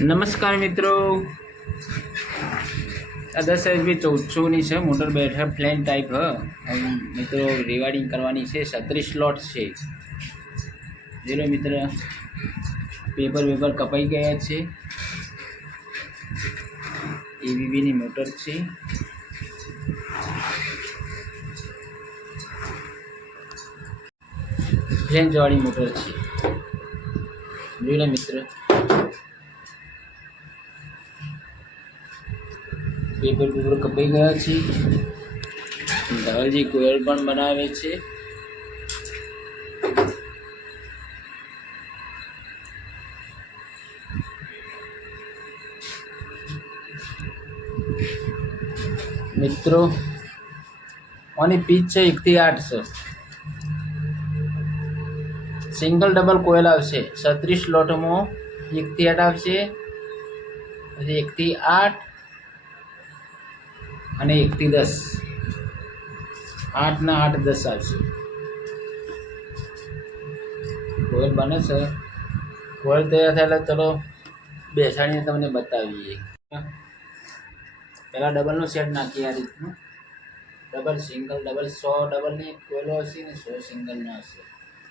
નમસ્કાર મિત્રો, આ 10 1400ની છે મોટર બેઠા પ્લેન ટાઈપ મિત્રો રિવાર્ડિંગ કરવાની છે. 36 સ્લોટ છે. જોઈ મિત્ર, પેપર કપાઈ ગયા છે. એવીબીની મોટર છે. ફ્લેન્જવાળી મોટર છે. જોઈ મિત્ર, પેપર કપાઈ ગયા છે. ધવલજી કોયલ પણ બનાવે છે. મિત્રો આની પીચ છે 1 થી 8 છે. સિંગલ ડબલ કોયલ આવશે. 36 સ્લોટમાં 1 થી 8 આવશે, પછી 1 થી 8 અને 1 થી 10. 8 ને 8 10 આવશે. કોયલ બને છે. કોયલ તૈયાર થાય એટલે ચલો બેસાડીને તમને બતાવીએ. પહેલાં ડબલનો સેટ નાખીએ. આ રીતનું ડબલ સિંગલ ડબલ 100 ડબલની કોયલો હશે ને 100 સિંગલના હશે.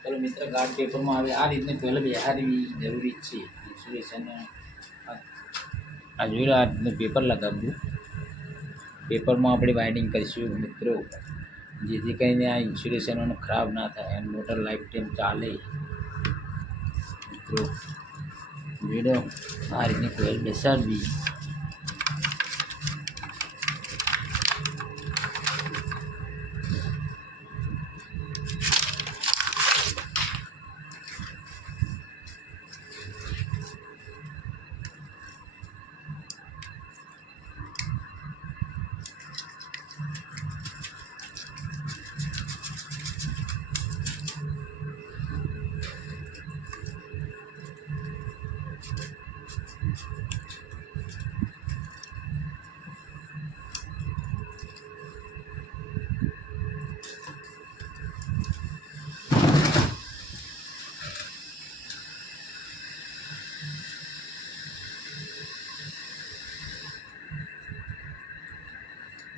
ચલો મિત્ર, ગાર્ડ પેપરમાં આવે આ રીતની કોયલો બેહાડવી જરૂરી છે. ઇન્સ્યુલેશન આ જોઈ લો, આ રીતનું પેપર લગાવવું. પેપરમાં આપણે વાઇન્ડિંગ કરીશું મિત્રો, જેથી કરીને આ ઇન્સ્યુલેશન ખરાબ ના થાય અને મોટર લાઈફ ટાઈમ ચાલે. મિત્રો જોઈ લો, આ રીતની કોયલ બેસાડવી.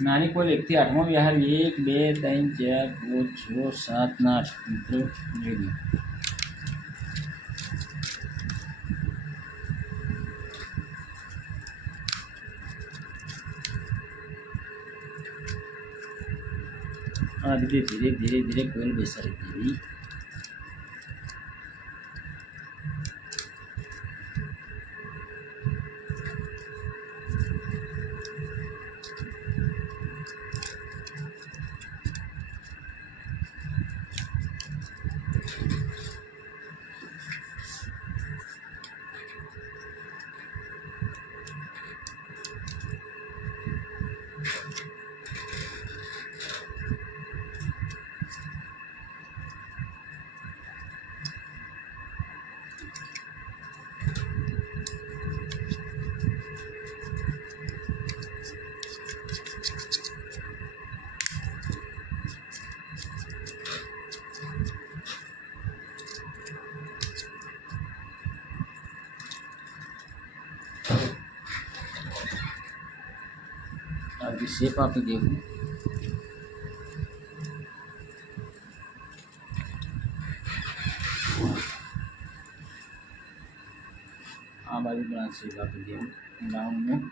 નાની કોયલ 1 થી 8માં બેહાડવી. 1 2 3 4 5 6 7 ને 8 મિત્રો જોઈ લો. આ રીતે ધીરે ધીરે કોયલ બેસાડી દેવી. આવી શેપ આપી દેવું. આ બાજુ પણ શેપ આપી દેવું રાઉન્ડનું.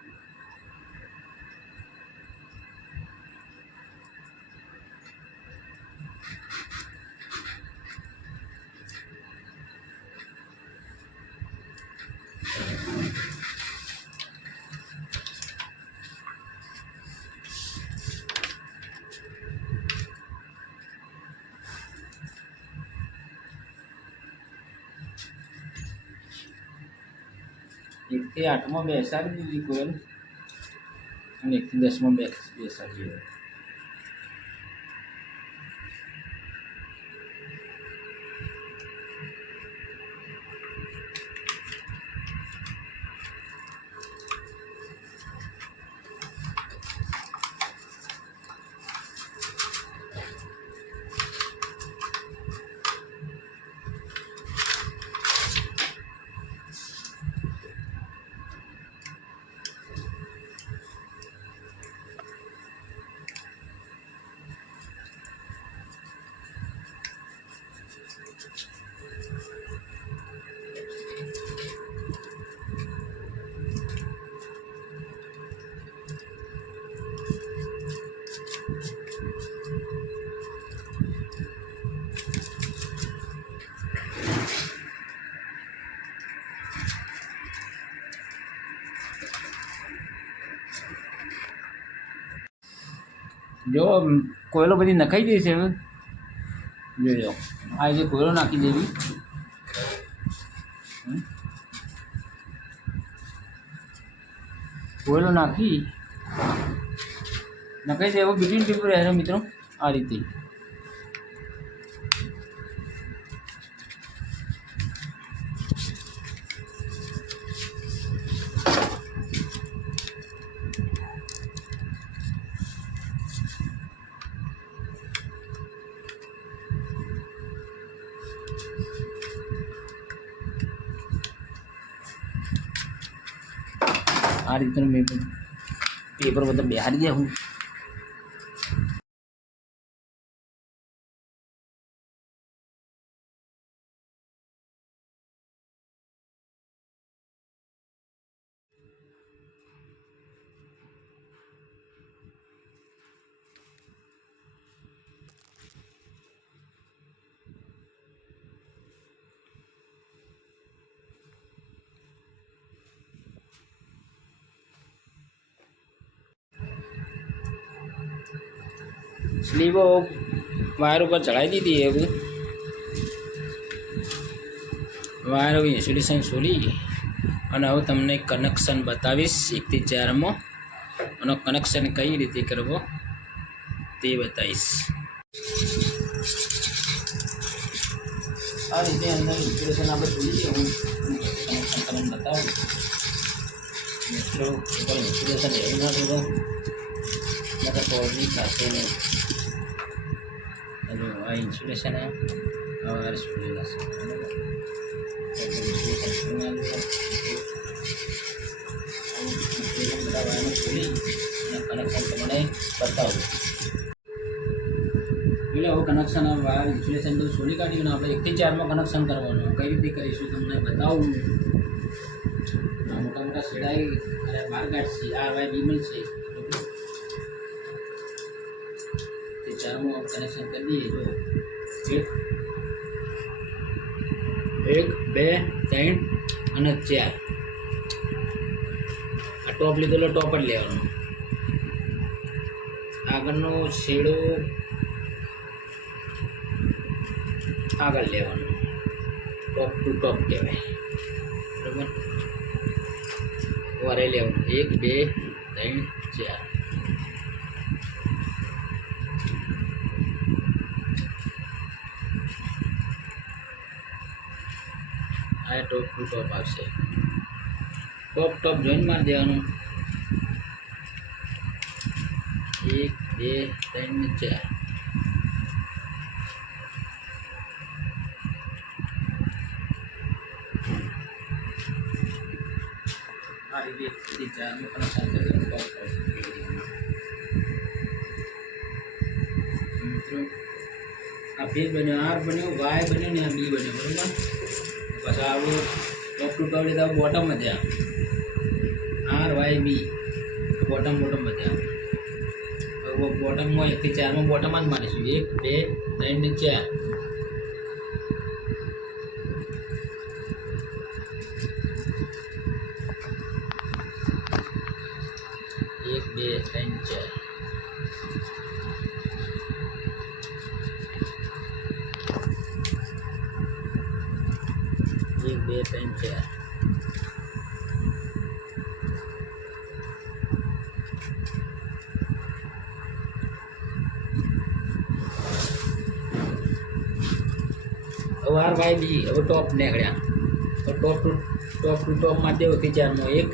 એક થી 8માં બેસાડી દીધી કોયલ અને 1 થી 10માં બેસાડીએ. જો કોયલો બધી નખાઈ દેશે હવે જોજો આ જે કોયલો નાખી દેવી કોયલો નાખી નખાઈ દેવો બિટવીન પેપર રહેશે મિત્રો આ રીતે આ રીતે મેં પેપર બધા બેહાડી દે હું સ્લીવો વાયર ઉપર ચડાવી દીધી હવે વાયર ઇન્સ્યુલેશન ખોલી અને હવે તમને કનેક્શન બતાવીશ 1 થી 4 અને કનેક્શન કઈ રીતે કરવો તે બતાવીશ આ રીતે અંદર ઇન્સ્યુલેશન આપણે ખોલી હું કનેક્શન તમને બતાવું મિત્રો ઉપર ઇન્સ્યુલેશન એવું ના દેવો નકર પ્રોબ્લેમ થશે નહીં हेलो आ इंसुलेशन है और सुनेगा कनेक्शन તમને બતાવું એટલે હવે કનેક્શન વાયર ઇન્સ્યુલેશન બધું સોલી કાઢ્યું ને આપણે 1 થી 4 માં કનેક્શન કરવાનું કઈ રીતે કરીશું તમને બતાવું મોટા મોટા શેડાઈ અને બાર ગાંઠ છે આ વાય બી મળશે 4 में कनेक्शन कर दिए जो 1 2 3 અને 4 આ ટોપ લીધેલો ટોપ જ લેવાનો આગળનો છેડો આગળ લેવાનો ટોપ ટુ ટોપ કહેવાય બરાબર વારે લેવાનું 1 2 3 4 આ ટોપ ટુ ટોપ આવશે ટોપ ટોપ જોઈન મારી દેવાનું 1 2 3 ને 4 આ રીતે 1 થી 4 में कनेक्शन करके टॉप મિત્રો આ ફેઝ બન્યો આર બન્યો વાય બન્યો ને આ બી બન્યો બરાબર પછી આવું ટોપ ટુ ટોપ લીધા બોટમ વધ્યા આર વાય બી બોટમ વધ્યા હવે બોટમમાં 1 થી 4 માં બોટમ જ મારીશું 1 2 3 ને 4 1 2 3 4 1 2 3 4 વાર વાય બી હવે ટોપ નીકળ્યા તો ટોપ ટુ ટોપ માં દેવો 1 થી 4 માં 1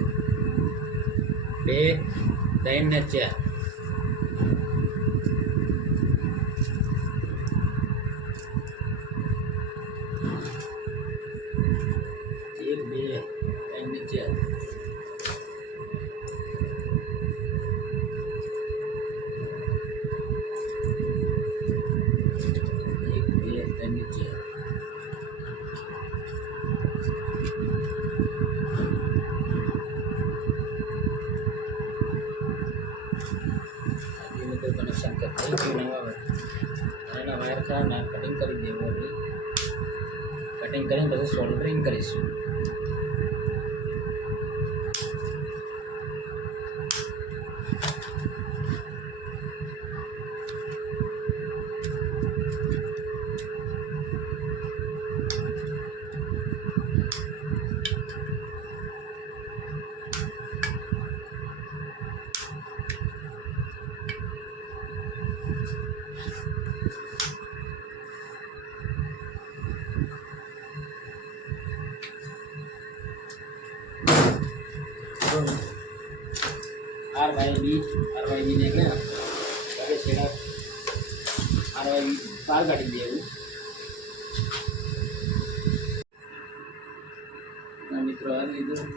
2 3 ને 4 1 2 3 ને 4 1 2 3 ને 4 कनेक्शन करते वायर का ना कटिंग कर देव कटिंग कर सोल्डरिंग करीशू આર વાય બી નીકળ્યા હવે છેડા આર વાય બી બહાર કાઢી દેવું. મિત્રો આ લીધું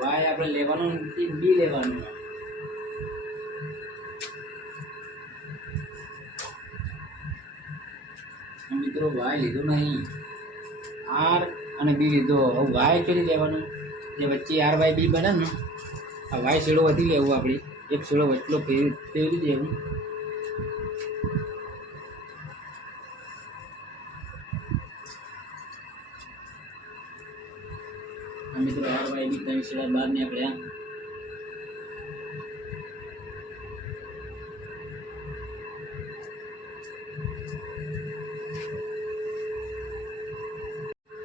વાય આપણે લેવાનું નથી, બી લેવાનું. મિત્રો વાય લીધું નહીં, આર અને બી લીધો. હવે વાય કરી લેવાનું, જે વચ્ચે આર વાય બી બને ને આ વાય શેડો વધી લેવું, આપણે એક શેડો વચલો ફેરવી દેવું. મિત્રો આર વાય બી ત્રણ શેડા બહાર નીકળ્યા.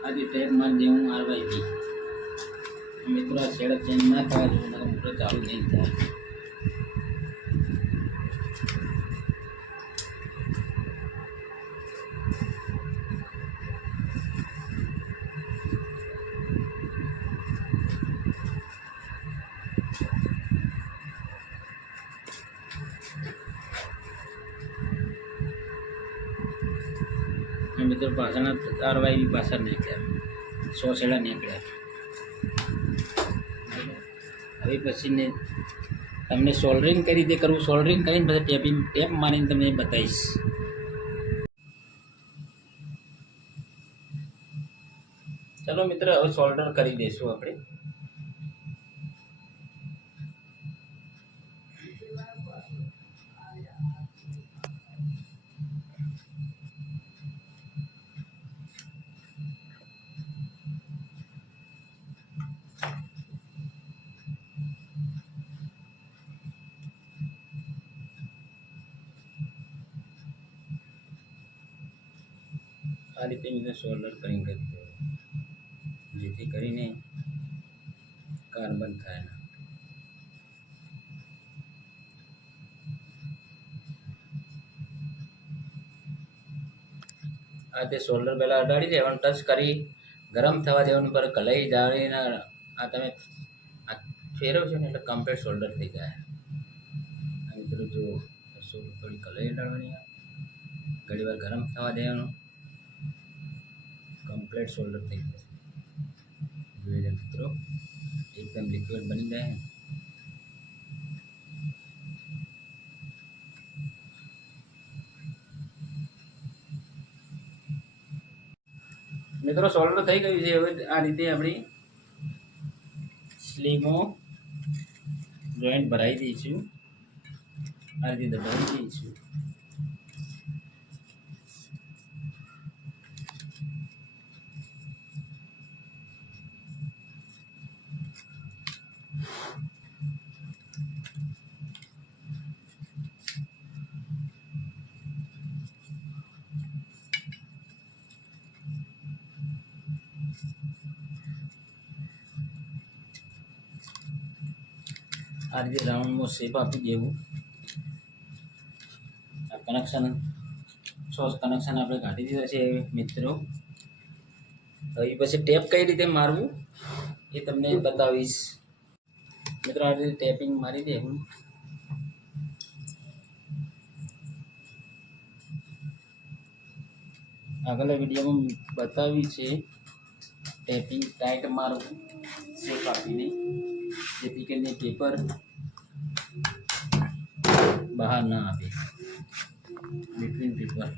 આજે ટેપ મારી દેવું આર વાય બી. મિત્રો આ શેડા ચેન્જ ના થવા જોઈએ, મોટર ચાલુ નહીં થાય. મિત્રો પાછળના આર વાય બી પાછળ નીકળ્યા, 100 શેડા નીકળ્યા. હવે પછી ને તમને સોલ્ડરિંગ કઈ રીતે કરવું, સોલ્ડરિંગ કરીને પછી ટેપ મારીને તમને બતાવીશ. ચલો મિત્ર, હવે સોલ્ડર કરી દઈશું આપણે. આ રીતે મિત્રો સોલ્ડર કરીને કરી દેવું, જેથી કરીને કાર્બન થાય ના. આ તે સોલ્ડર પહેલાં અડાડી દેવાનું, ટચ કરી ગરમ થવા દેવાનું, પર કલાઈ જાળીને આ તમે આ ફેરવશો ને એટલે કમ્પ્લીટ સોલ્ડર થઈ જાય. આ મિત્રો જો થોડી કલાઈ અડાડવાની, ઘણી વાર ગરમ થવા દેવાનું, કમ્પ્લીટ સોલ્ડર થઈ જાય. જોઈ લે મિત્રો, એકદમ લિક્વિડ બની જાય. મિત્રો સોલ્ડર થઈ ગયું છે. હવે આ રીતે આપણી સ્લીવમાં જોઈન્ટ ભરાઈ દઈશું, આ રીતે દબાવી દઈશું. આ રીતે રાઉન્ડમાં શેપ આપી દેવું. આ કનેક્શન આપણે કાઢી દીધા છે મિત્રો. હવે પછી ટેપ કઈ રીતે મારવું એ તમને બતાવીશ. મિત્રો આ રીતે ટેપિંગ મારી દેવું. આગળના વિડીયોમાં બતાવ્યું છે ટેપિંગ ટાઈટ મારવું શેપ આપીને, જેથી કરીને પેપર બહાર ના આવે, બિટવીન પેપર.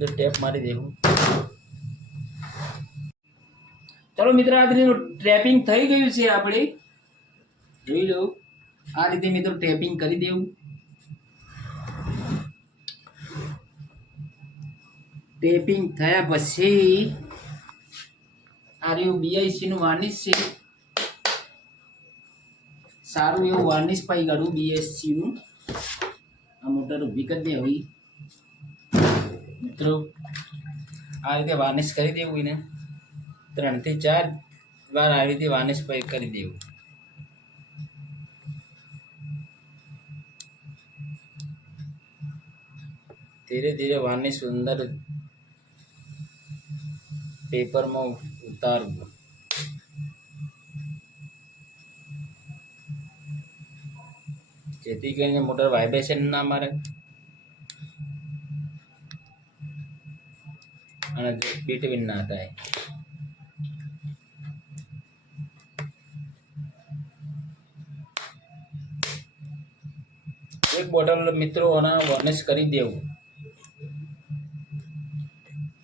તો ટેપ મારી દેવું. ચલો મિત્રો, આ રીતે ટ્રેપિંગ થઈ ગયું છે. આપણે જોઈ લો, આ રીતે મિત્રો ટેપિંગ કરી દેવું. ટેપિંગ થયા પછી આ રહ્યું બીઆઈસી નું વાર્નિશ છે. સારું એવું વાર્નિશ પાઈ કાઢું બીએસસી નું. આ મોટર ઊભી કરી દે હોય મિત્રો. આ રીતે વાર્નિશ કરી દેવું એને 3 થી 4 વાર આ રીતે વાર્નિશ કરી દેવું. ધીરે ધીરે વાર્નિશ અંદર પેપરમાં ઉતારવું. જેથી કરીને મોટર વાઇબ્રેશન ના મારે અને બીટવીન ના થાય. એક બોટલ મિત્રો આના વાર્નિશ કરી દેવું.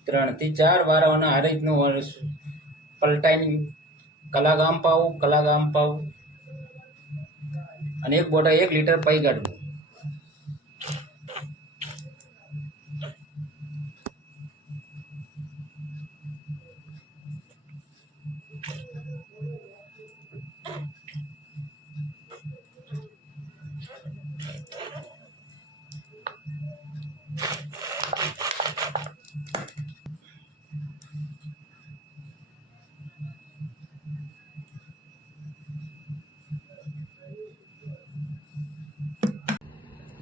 3 થી 4 વાર આના આ રીતનું પલટાઈને કલાગામ પાવું અને એક બોટલ 1 લીટર પી કાઢવું.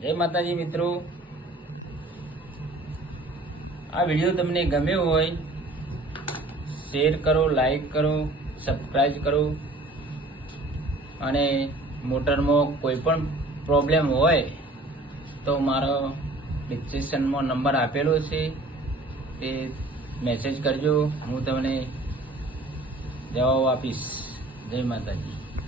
જય માતાજી મિત્રો, આ વિડીયો તમને ગમ્યો હોય શેર કરો, લાઈક કરો, સબસ્ક્રાઈબ કરો અને મોટરમાં કોઈ પણ પ્રોબ્લેમ હોય તો મારો ડિસ્ક્રિપ્શનમાં નંબર આપેલો છે, તે મેસેજ કરજો, હું તમને જવાબ આપીશ. જય માતાજી.